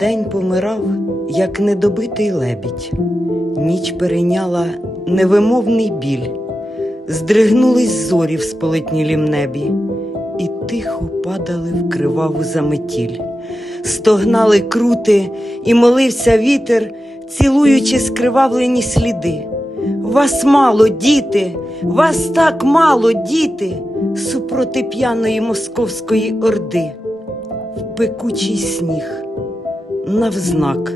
День помирав, як недобитий лебідь, ніч перейняла невимовний біль, здригнулись зорі в сполетнілім небі, і тихо падали в криваву заметіль, стогнали крути, і молився вітер, цілуючи скривавлені сліди. Вас мало, діти, вас так мало, діти, супроти п'яної московської орди. В пекучий сніг, навзнак,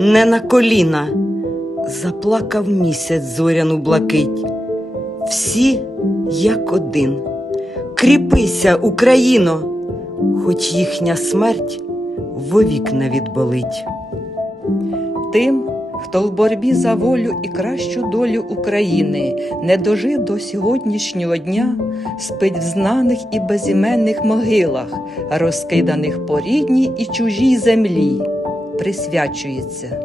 не на коліна, заплакав місяць зоряну блакить. Всі як один. Кріпися, Україно, хоч їхня смерть вовік не відболить. Тим, хто в боротьбі за волю і кращу долю України не дожив до сьогоднішнього дня, спить в знаних і безіменних могилах, розкиданих по рідній і чужій землі, присвячується.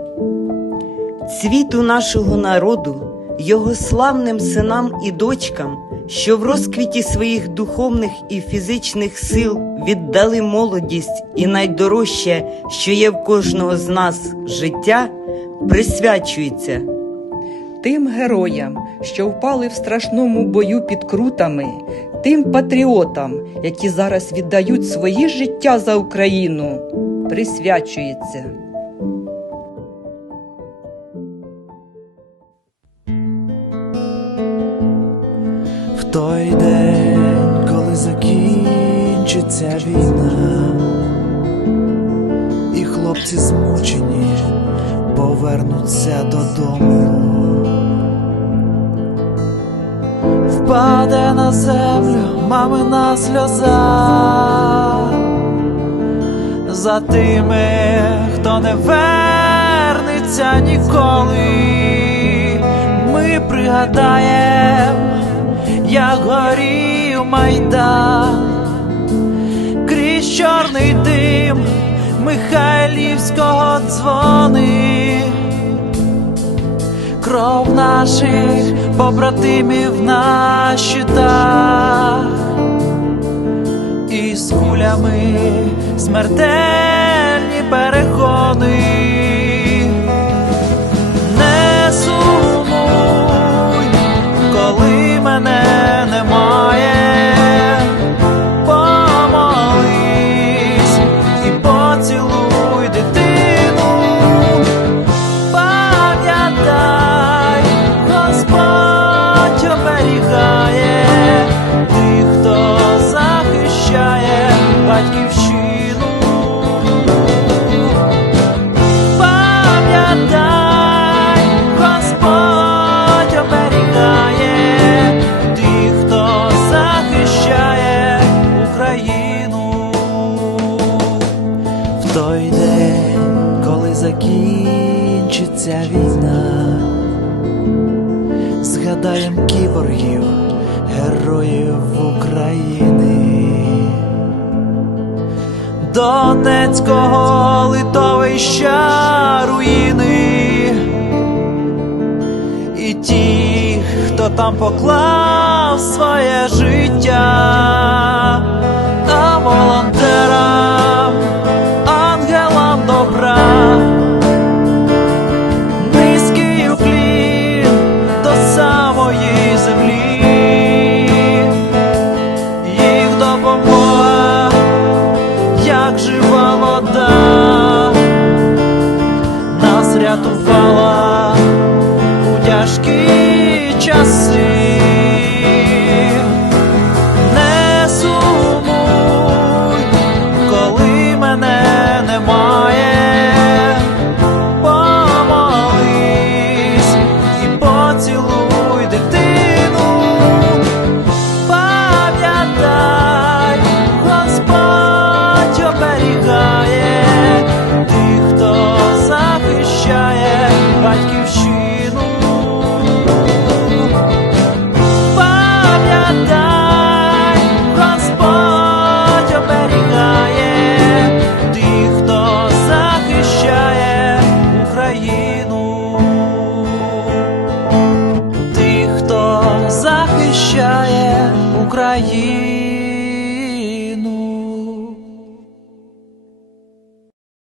Цвіту нашого народу, його славним синам і дочкам, що в розквіті своїх духовних і фізичних сил віддали молодість і найдорожче, що є в кожного з нас життя, присвячується. Тим героям, що впали в страшному бою під крутами, тим патріотам, які зараз віддають свої життя за Україну, присвячується. В той день, коли закінчиться війна, і хлопці змучені повернуться додому, впаде на землю мамина сльоза за тими, хто не вернеться ніколи. Ми пригадаємо як горів майдан, крізь чорний дим Михайлівського дзвони, кров наших побратимів на щитах, з кулями смертельні закінчиться війна, згадаєм кіборгів, героїв України. Донецького литовища руїни, і ті, хто там поклав своє життя, aí